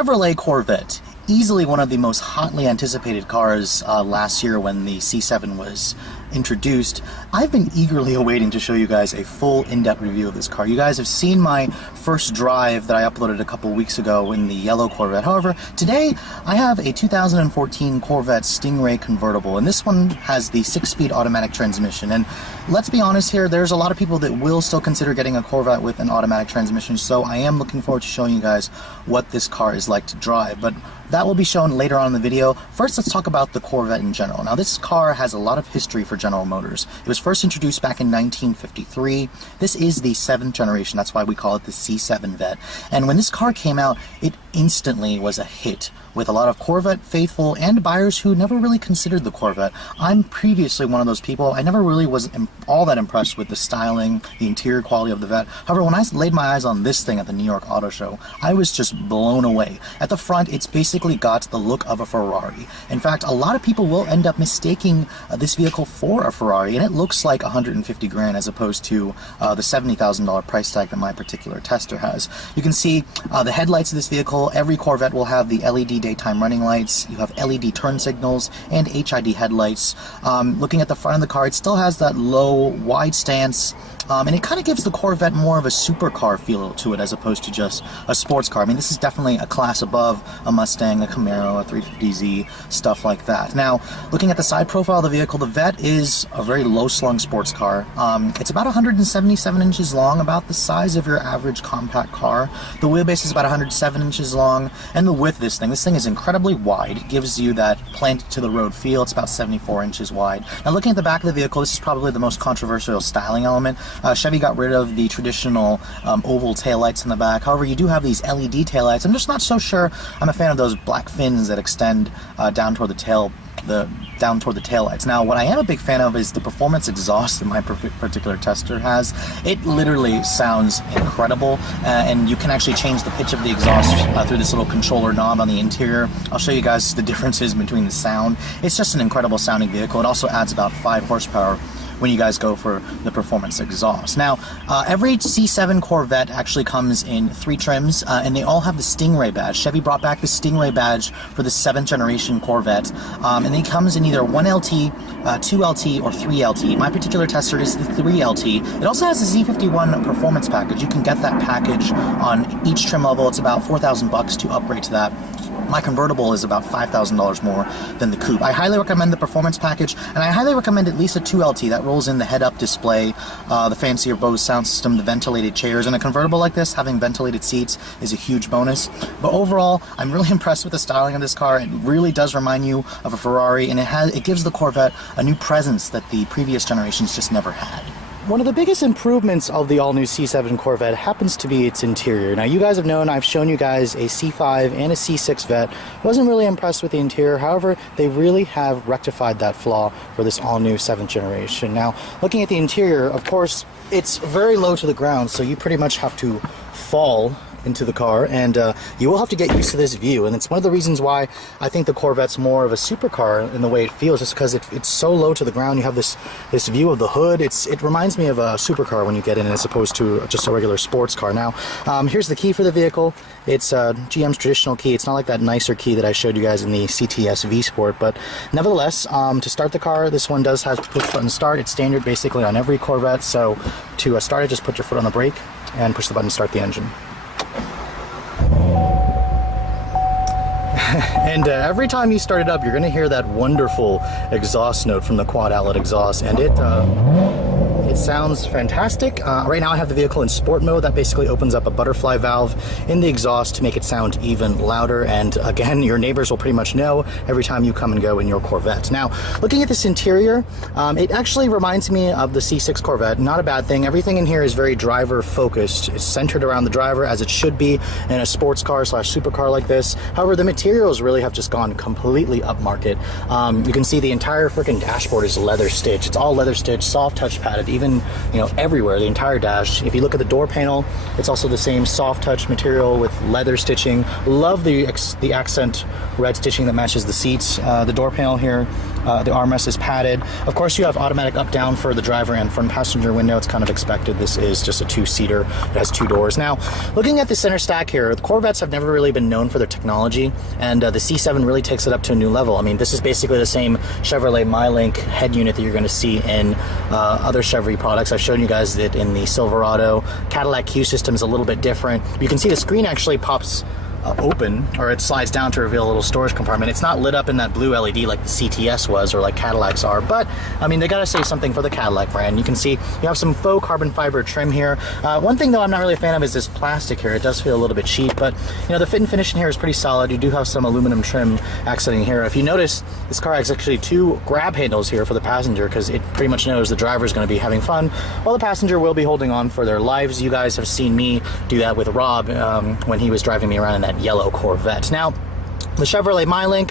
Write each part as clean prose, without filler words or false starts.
Chevrolet Corvette, easily one of the most hotly anticipated cars last year when the C7 was introduced. I've been eagerly awaiting to show you guys a full in-depth review of this car. You guys have seen my first drive that I uploaded a couple weeks ago in the yellow Corvette. However, today I have a 2014 Corvette Stingray convertible, and this one has the 6-speed automatic transmission. And let's be honest here, there's a lot of people that will still consider getting a Corvette with an automatic transmission, so I am looking forward to showing you guys what this car is like to drive. But that will be shown later on in the video. First, let's talk about the Corvette in general. Now, this car has a lot of history for General Motors. It was first introduced back in 1953. This is the 7th generation. That's why we call it the C7 Vet. And when this car came out, it instantly was a hit with a lot of Corvette faithful and buyers who never really considered the Corvette. I'm previously one of those people. I never really was all that impressed with the styling, the interior quality of the Vet. However, when I laid my eyes on this thing at the New York Auto Show, I was just blown away. At the front, it's basically got the look of a Ferrari. In fact, a lot of people will end up mistaking this vehicle for a Ferrari, and it looks like 150 grand as opposed to the $70,000 price tag that my particular tester has. You can see the headlights of this vehicle. Every Corvette will have the LED daytime running lights. You have LED turn signals and HID headlights. Looking at the front of the car, it still has that low, wide stance. And it kind of gives the Corvette more of a supercar feel to it as opposed to just a sports car. I mean, this is definitely a class above a Mustang, a Camaro, a 350Z, stuff like that. Now, looking at the side profile of the vehicle, the Vet is a very low-slung sports car. It's about 177 inches long, about the size of your average compact car. The wheelbase is about 107 inches long, and the width of this thing is incredibly wide. It gives you that planted-to-the-road feel. It's about 74 inches wide. Now, looking at the back of the vehicle, this is probably the most controversial styling element. Chevy got rid of the traditional oval taillights in the back. However, you do have these LED taillights. I'm just not so sure I'm a fan of those black fins that extend down toward the taillights. Now, what I am a big fan of is the performance exhaust that my particular tester has. It literally sounds incredible, and you can actually change the pitch of the exhaust through this little controller knob on the interior. I'll show you guys the differences between the sound. It's just an incredible sounding vehicle. It also adds about 5 horsepower when you guys go for the performance exhaust. Now, every C7 Corvette actually comes in 3 trims, and they all have the Stingray badge. Chevy brought back the Stingray badge for the 7th generation Corvette, and it comes in either 1LT, 2LT, or 3LT. My particular tester is the 3LT. It also has a Z51 performance package. You can get that package on each trim level. It's about $4,000 to upgrade to that. My convertible is about $5,000 more than the coupe. I highly recommend the performance package, and I highly recommend at least a 2LT. That rolls in the head-up display, the fancier Bose sound system, the ventilated chairs. And a convertible like this, having ventilated seats, is a huge bonus. But overall, I'm really impressed with the styling of this car. It really does remind you of a Ferrari, and it gives the Corvette a new presence that the previous generations just never had. One of the biggest improvements of the all-new C7 Corvette happens to be its interior. Now, you guys have known I've shown you guys a C5 and a C6 Vet. Wasn't really impressed with the interior. However, they really have rectified that flaw for this all-new 7th generation. Now, looking at the interior, of course, it's very low to the ground, so you pretty much have to fall into the car, and you will have to get used to this view. And it's one of the reasons why I think the Corvette's more of a supercar in the way it feels, just because it's so low to the ground. You have this view of the hood. It reminds me of a supercar when you get in, as opposed to just a regular sports car. Now, here's the key for the vehicle. It's GM's traditional key. It's not like that nicer key that I showed you guys in the CTS V Sport, but nevertheless, to start the car, this one does have push button start. It's standard basically on every Corvette. So to start it, just put your foot on the brake and push the button to start the engine. And every time you start it up, you're going to hear that wonderful exhaust note from the quad outlet exhaust, and it sounds fantastic. Right now I have the vehicle in sport mode. That basically opens up a butterfly valve in the exhaust to make it sound even louder, and again, your neighbors will pretty much know every time you come and go in your Corvette. Now, looking at this interior, it actually reminds me of the C6 Corvette. Not a bad thing. Everything in here is very driver focused. It's centered around the driver, as it should be in a sports car / supercar like this. However, the materials really have just gone completely upmarket. You can see the entire freaking dashboard is leather stitched. It's all leather stitched, soft touch padded, even everywhere, the entire dash. If you look at the door panel, it's also the same soft touch material with leather stitching. Love the accent red stitching that matches the seats. The door panel here The armrest is padded. Of course, you have automatic up-down for the driver and front passenger window. It's kind of expected. This is just a two-seater. It has two doors. Now, looking at the center stack here, the Corvettes have never really been known for their technology, and the C7 really takes it up to a new level. I mean, this is basically the same Chevrolet MyLink head unit that you're going to see in other Chevy products. I've shown you guys that in the Silverado. Cadillac Q system is a little bit different. You can see the screen actually pops open, or it slides down to reveal a little storage compartment. It's not lit up in that blue LED like the CTS was, or like Cadillacs are, but I mean, they gotta say something for the Cadillac brand. You can see you have some faux carbon fiber trim here. One thing though I'm not really a fan of is this plastic here. It does feel a little bit cheap, but you know, the fit and finish in here is pretty solid. You do have some aluminum trim accenting here. If you notice, this car has actually two grab handles here for the passenger, because it pretty much knows the driver is going to be having fun while the passenger will be holding on for their lives. You guys have seen me do that with Rob when he was driving me around in that yellow Corvette. Now, the Chevrolet MyLink,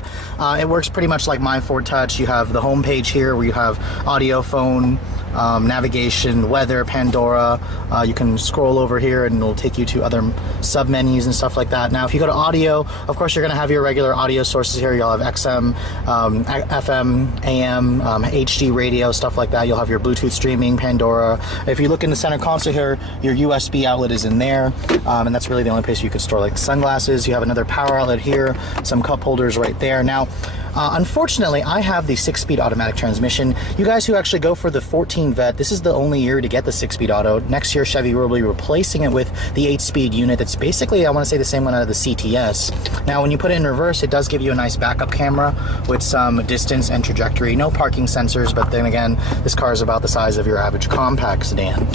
it works pretty much like my Ford Touch. You have the home page here where you have audio, phone, navigation, weather, Pandora. You can scroll over here and it'll take you to other sub menus and stuff like that. Now, if you go to audio, of course, you're going to have your regular audio sources here. You'll have XM, FM, AM, HD radio, stuff like that. You'll have your Bluetooth streaming, Pandora. If you look in the center console here, your USB outlet is in there, and that's really the only place you could store like sunglasses. You have another power outlet here, some cup holders right there. Now, unfortunately, I have the 6-speed automatic transmission. You guys who actually go for the 14 Vet, this is the only year to get the 6-speed auto. Next year, Chevy will be replacing it with the 8-speed unit that's basically, I want to say, the same one out of the CTS. Now, when you put it in reverse, it does give you a nice backup camera with some distance and trajectory. No parking sensors, but then again, this car is about the size of your average compact sedan.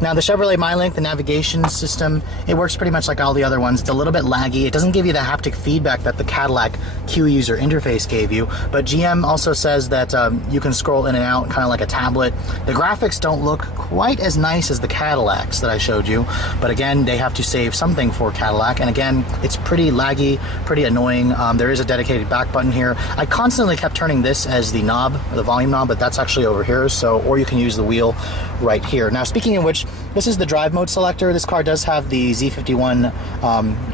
Now, the Chevrolet MyLink, the navigation system, it works pretty much like all the other ones. It's a little bit laggy. It doesn't give you the haptic feedback that the Cadillac Q user interface gave you, but GM also says that you can scroll in and out kind of like a tablet. The graphics don't look quite as nice as the Cadillacs that I showed you, but again, they have to save something for Cadillac, and again, it's pretty laggy, pretty annoying. There is a dedicated back button here. I constantly kept turning this as the knob, the volume knob, but that's actually over here, so, or you can use the wheel right here. Now, speaking of which, this is the drive mode selector. This car does have the Z51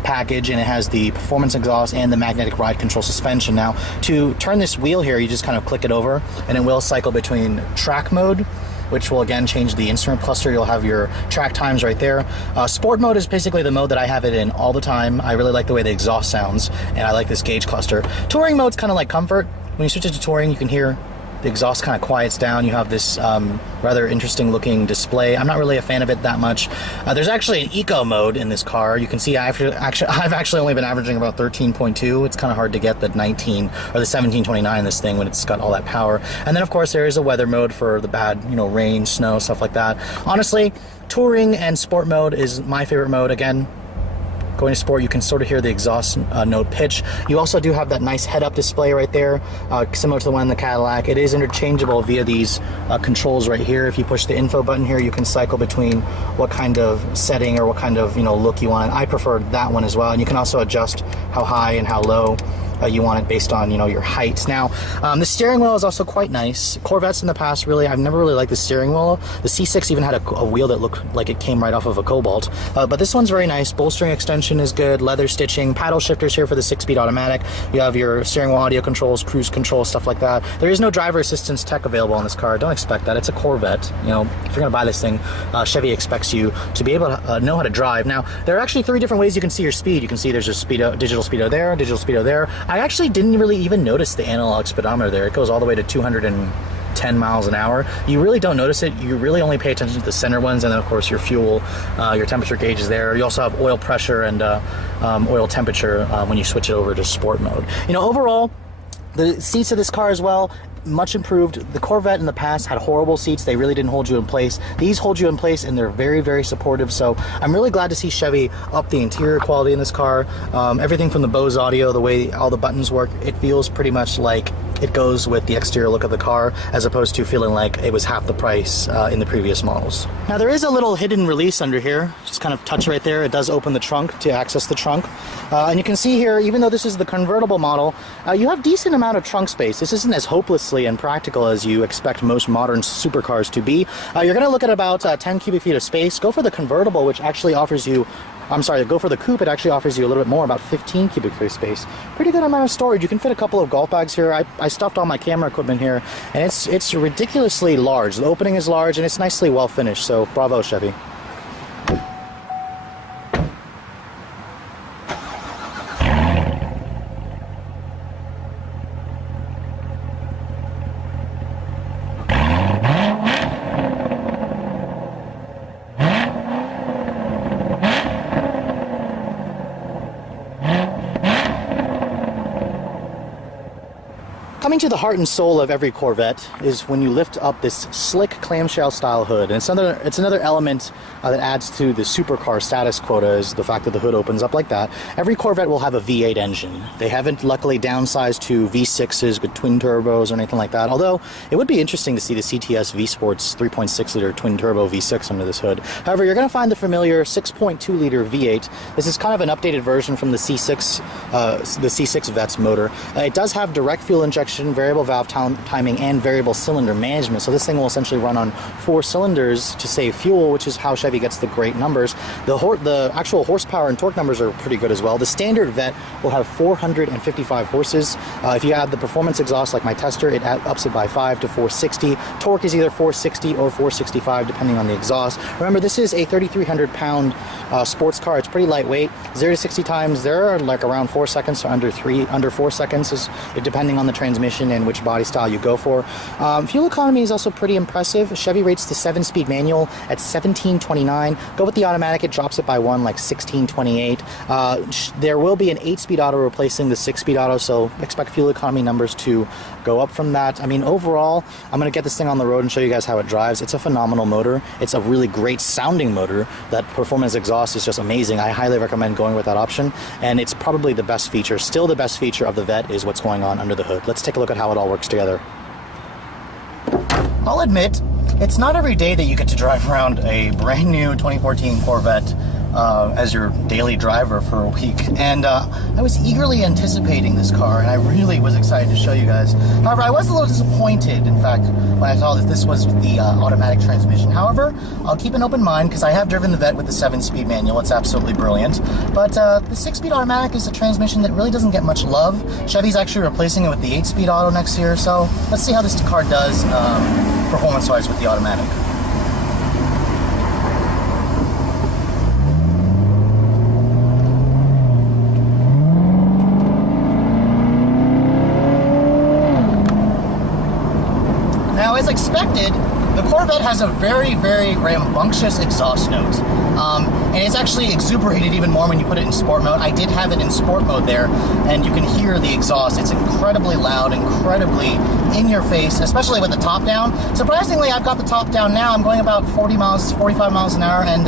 package, and it has the performance exhaust and the magnetic ride control suspension. Now, to turn this wheel here, you just kind of click it over, and it will cycle between track mode, which will again change the instrument cluster. You'll have your track times right there. Sport mode is basically the mode that I have it in all the time. I really like the way the exhaust sounds, and I like this gauge cluster. Touring mode's kind of like comfort. When you switch it to touring, you can hear the exhaust kind of quiets down. You have this rather interesting looking display. I'm not really a fan of it that much. There's actually an eco mode in this car. You can see I've actually only been averaging about 13.2. It's kind of hard to get the 19 or the 1729 in this thing when it's got all that power. And then of course there is a weather mode for the bad, you know, rain, snow, stuff like that. Honestly, touring and sport mode is my favorite mode. Again, going to sport, you can sort of hear the exhaust note pitch. You also do have that nice head-up display right there, similar to the one in the Cadillac. It is interchangeable via these controls right here. If you push the info button here, you can cycle between what kind of setting or what kind of, you know, look you want. I prefer that one as well, and you can also adjust how high and how low you want it based on, you know, your height. Now, the steering wheel is also quite nice. Corvettes in the past, really, I've never really liked the steering wheel. The C6 even had a wheel that looked like it came right off of a Cobalt, but this one's very nice. Bolstering extension is good, leather stitching, paddle shifters here for the 6-speed automatic. You have your steering wheel audio controls, cruise control, stuff like that. There is no driver assistance tech available on this car. Don't expect that. It's a Corvette. You know, if you're gonna buy this thing, Chevy expects you to be able to know how to drive. Now, there are actually 3 different ways you can see your speed. You can see there's a digital speedo there, digital speedo there. I actually didn't really even notice the analog speedometer there. It goes all the way to 210 miles an hour. You really don't notice it. You really only pay attention to the center ones, and then of course your fuel, your temperature gauge is there. You also have oil pressure and oil temperature when you switch it over to sport mode. You know, overall, the seats of this car as well, much improved. The Corvette in the past had horrible seats. They really didn't hold you in place. These hold you in place, and they're very, very supportive. So I'm really glad to see Chevy up the interior quality in this car. Everything from the Bose audio, the way all the buttons work, it feels pretty much like it goes with the exterior look of the car, as opposed to feeling like it was half the price in the previous models. Now, there is a little hidden release under here. Just kind of touch right there. It does open the trunk to access the trunk. And you can see here, even though this is the convertible model, you have decent amount of trunk space. This isn't as hopelessly and practical as you expect most modern supercars to be. You're going to look at about 10 cubic feet of space. Go for the convertible, which actually offers you, I'm sorry, go for the coupe. It actually offers you a little bit more, about 15 cubic feet of space. Pretty good amount of storage. You can fit a couple of golf bags here. I I stuffed all my camera equipment here, and it's ridiculously large. The opening is large, and it's nicely well finished, so bravo, Chevy. Coming to the heart and soul of every Corvette is when you lift up this slick clamshell style hood. And it's another element that adds to the supercar status quota, is the fact that the hood opens up like that. Every Corvette will have a V8 engine. They haven't luckily downsized to V6s with twin turbos or anything like that, although it would be interesting to see the CTS V-Sports 3.6 liter twin turbo V6 under this hood. However, you're going to find the familiar 6.2 liter V8. This is kind of an updated version from the C6 Vet's motor. It does have direct fuel injection, variable valve timing, and variable cylinder management. So this thing will essentially run on 4 cylinders to save fuel, which is how Chevy gets the great numbers. The actual horsepower and torque numbers are pretty good as well. The standard Vette will have 455 horses. If you add the performance exhaust like my tester, it ups it by 5 to 460. Torque is either 460 or 465 depending on the exhaust. Remember, this is a 3,300 pound sports car. It's pretty lightweight. 0 to 60 times there are like around 4 seconds, so under 4 seconds is depending on the transmission and which body style you go for. Fuel economy is also pretty impressive. Chevy rates the 7-speed manual at 1729. Go with the automatic, it drops it by 1, like 1628. There will be an 8-speed auto replacing the 6-speed auto, so expect fuel economy numbers to go up from that. I mean, overall, I'm going to get this thing on the road and show you guys how it drives. It's a phenomenal motor. It's a really great sounding motor. That performance exhaust is just amazing. I highly recommend going with that option, and it's probably the best feature. Still the best feature of the Vette is what's going on under the hood. Let's take a look at how it all works together. I'll admit, it's not every day that you get to drive around a brand new 2014 Corvette as your daily driver for a week, and I was eagerly anticipating this car, and I really was excited to show you guys. However, I was a little disappointed, in fact, when I saw that this was the automatic transmission. However, I'll keep an open mind because I have driven the Vette with the 7-speed manual. It's absolutely brilliant, but the 6-speed automatic is a transmission that really doesn't get much love. Chevy's actually replacing it with the 8-speed auto next year, so let's see how this car does performance-wise with the automatic. Now, as expected, the Corvette has a very, very rambunctious exhaust note. And it's actually exuberated even more when you put it in sport mode. I did have it in sport mode there, and you can hear the exhaust. It's incredibly loud, incredibly in your face, especially with the top down. Surprisingly, I've got the top down now. I'm going about 45 miles an hour, and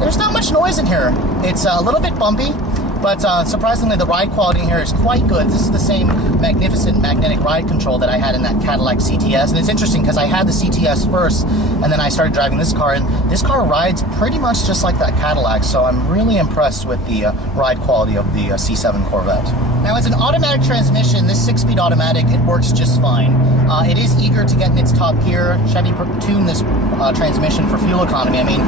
there's not much noise in here. It's a little bit bumpy, but surprisingly, the ride quality in here is quite good. This is the same magnificent magnetic ride control that I had in that Cadillac CTS. And it's interesting because I had the CTS first, and then I started driving this car, and this car rides pretty much just like that Cadillac. So I'm really impressed with the ride quality of the C7 Corvette. Now, as an automatic transmission, this 6-speed automatic, it works just fine. It is eager to get in its top gear. Chevy tuned this transmission for fuel economy. I mean,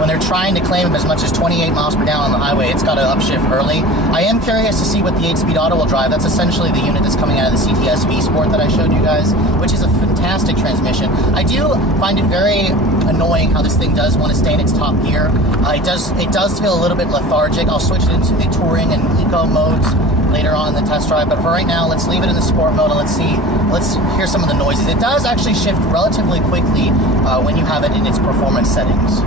when they're trying to claim as much as 28 miles per gallon on the highway, it's got to upshift early. I am curious to see what the 8-speed auto will drive. That's essentially the unit that's coming out of the CTS V-Sport that I showed you guys, which is a fantastic transmission. I do find it very annoying how this thing does want to stay in its top gear. It does feel a little bit lethargic. I'll switch it into the touring and eco modes later on in the test drive, but for right now, let's leave it in the sport mode and let's hear some of the noises. It does actually shift relatively quickly when you have it in its performance settings.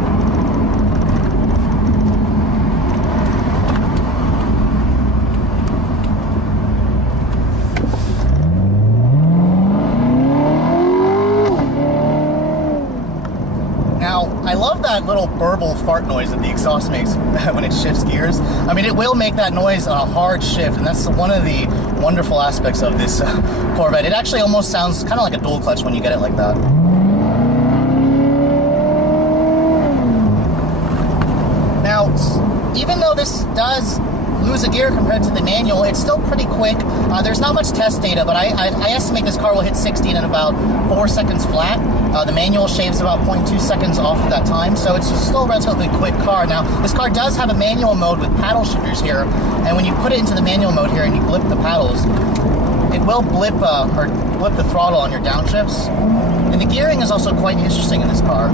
I love that little burble fart noise that the exhaust makes when it shifts gears. I mean, it will make that noise on a hard shift, and that's one of the wonderful aspects of this Corvette. It actually almost sounds kind of like a dual clutch when you get it like that. Now, even though this does lose a gear compared to the manual, it's still pretty quick. There's not much test data, but I estimate this car will hit 60 in about 4 seconds flat. The manual shaves about 0.2 seconds off of that time, so it's still a relatively quick car. Now, this car does have a manual mode with paddle shifters here, and when you put it into the manual mode here and you flip the paddles, it will blip the throttle on your downshifts. And the gearing is also quite interesting in this car.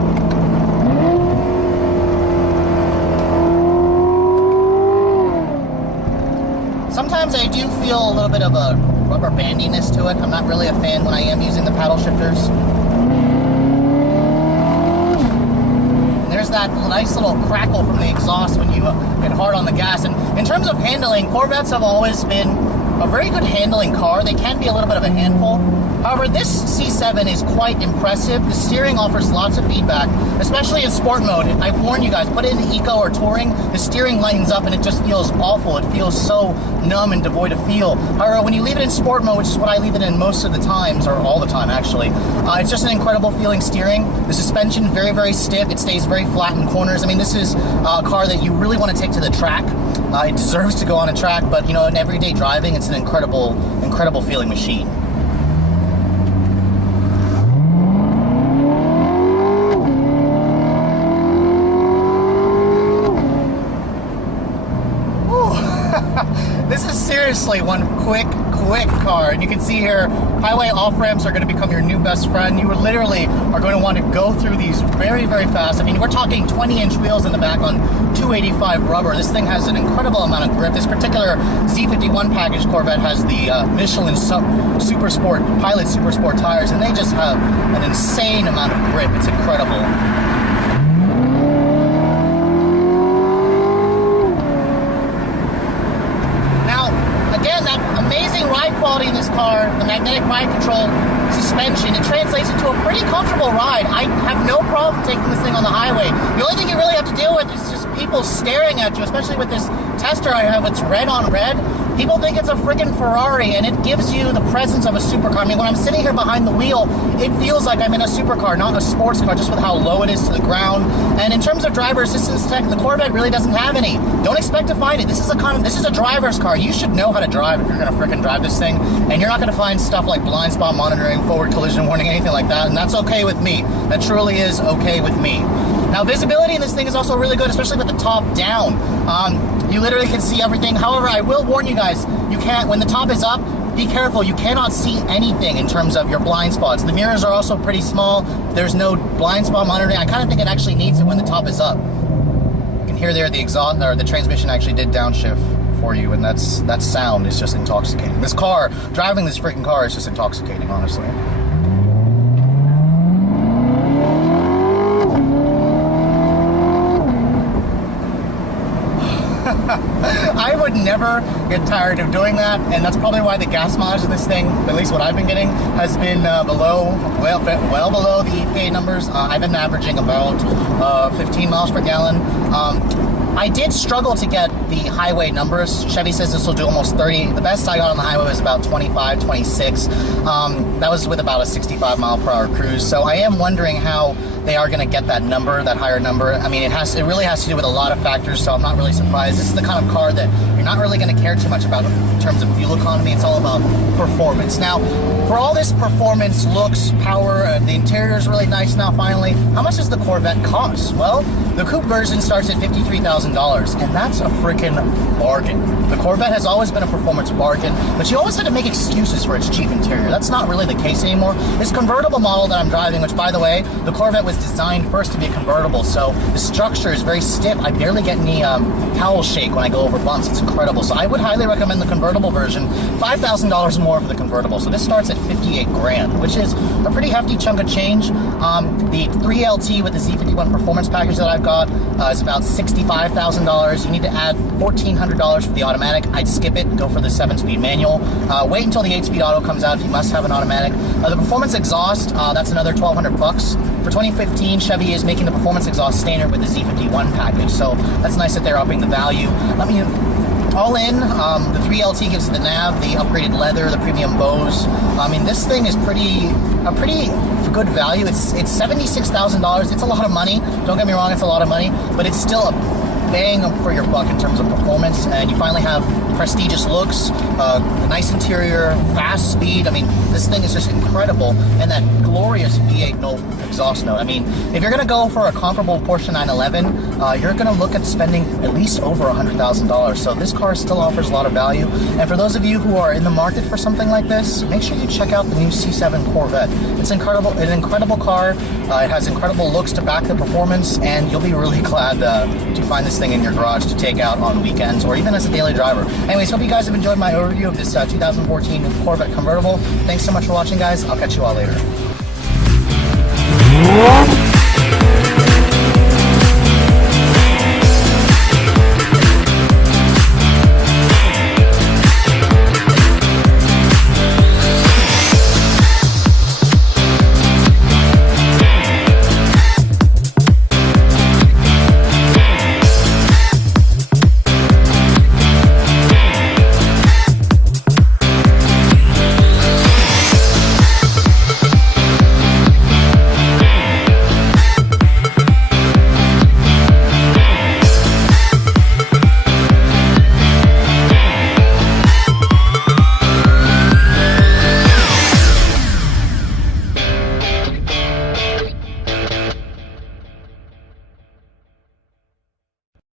Sometimes I do feel a little bit of a rubber bandiness to it. I'm not really a fan when I am using the paddle shifters. And there's that nice little crackle from the exhaust when you get hard on the gas. And in terms of handling, Corvettes have always been a very good handling car. They can be a little bit of a handful. However, this C7 is quite impressive. The steering offers lots of feedback, especially in sport mode. I warn you guys, put it in Eco or Touring, the steering lightens up and it just feels awful. It feels so numb and devoid of feel. However, when you leave it in sport mode, which is what I leave it in most of the times, or all the time actually, it's just an incredible feeling steering. The suspension, very, very stiff. It stays very flat in corners. I mean, this is a car that you really want to take to the track. It deserves to go on a track, but you know, in everyday driving, it's an incredible, incredible feeling machine. This is seriously one quick car, and you can see here, highway off-ramps are going to become your new best friend. You literally are going to want to go through these very, very fast. I mean, we're talking 20-inch wheels in the back on 285 rubber. This thing has an incredible amount of grip. This particular Z51 package Corvette has the Michelin Super Sport, Pilot Super Sport tires, and they just have an insane amount of grip. It's incredible. Again, that amazing ride quality in this car, the magnetic ride control suspension, it translates into a pretty comfortable ride. I have no problem taking this thing on the highway. The only thing you really have to deal with is just people staring at you, especially with this tester I have. It's red on red. People think it's a freaking Ferrari, and it gives you the presence of a supercar. I mean, when I'm sitting here behind the wheel, it feels like I'm in a supercar, not a sports car, just with how low it is to the ground. And in terms of driver assistance tech, the Corvette really doesn't have any. Don't expect to find it. This is a driver's car. You should know how to drive if you're gonna freaking drive this thing, and you're not gonna find stuff like blind spot monitoring, forward collision warning, anything like that, and that's okay with me. That truly is okay with me. Now, visibility in this thing is also really good, especially with the top down. You literally can see everything. However, I will warn you guys, you can't, when the top is up, be careful. You cannot see anything in terms of your blind spots. The mirrors are also pretty small. There's no blind spot monitoring. I kind of think it actually needs it when the top is up. You can hear there the exhaust, or the transmission actually did downshift for you, and that sound is just intoxicating. This car, driving this freaking car is just intoxicating, honestly. I would never get tired of doing that, and that's probably why the gas mileage of this thing, at least what I've been getting, has been well below the EPA numbers. I've been averaging about 15 miles per gallon. I did struggle to get the highway numbers. Chevy says this will do almost 30. The best I got on the highway was about 25, 26. That was with about a 65 mile per hour cruise. So I am wondering how they are going to get that number, that higher number. I mean, it really has to do with a lot of factors, so I'm not really surprised. This is the kind of car that you're not really going to care too much about in terms of fuel economy. It's all about performance. Now, for all this performance, looks, power, the interior is really nice now finally. How much does the Corvette cost? Well, the coupe version starts at $53,000, and that's a freaking bargain. The Corvette has always been a performance bargain, but you always had to make excuses for its cheap interior. That's not really the case anymore. This convertible model that I'm driving, which by the way, the Corvette was designed first to be a convertible, so the structure is very stiff. I barely get any cowl shake when I go over bumps. It's incredible. So I would highly recommend the convertible version. $5,000 more for the convertible. So this starts at 58 grand, which is a pretty hefty chunk of change. The 3LT with the Z51 performance package that I've got is about $65,000. You need to add $1,400 for the automatic. I'd skip it, go for the 7-speed manual. Wait until the 8-speed auto comes out if you must have an automatic. The performance exhaust, that's another $1,200. For 2015, Chevy is making the performance exhaust standard with the Z51 package, so that's nice that they're upping the value. I mean, all in, the 3LT gives the nav, the upgraded leather, the premium Bose. I mean, this thing is a pretty good value. It's $76,000. It's a lot of money. Don't get me wrong, it's a lot of money, but it's still a bang for your buck in terms of performance, and you finally have prestigious looks, a nice interior, fast speed. I mean, this thing is just incredible, and that glorious V8 note exhaust note. I mean, if you're gonna go for a comparable Porsche 911, you're gonna look at spending at least over $100,000. So this car still offers a lot of value. And for those of you who are in the market for something like this, make sure you check out the new C7 Corvette. It's incredible, an incredible car. It has incredible looks to back the performance, and you'll be really glad to find this thing in your garage to take out on weekends or even as a daily driver. Anyways, hope you guys have enjoyed my overview of this 2014 Corvette convertible. Thanks so much for watching, guys. I'll catch you all later.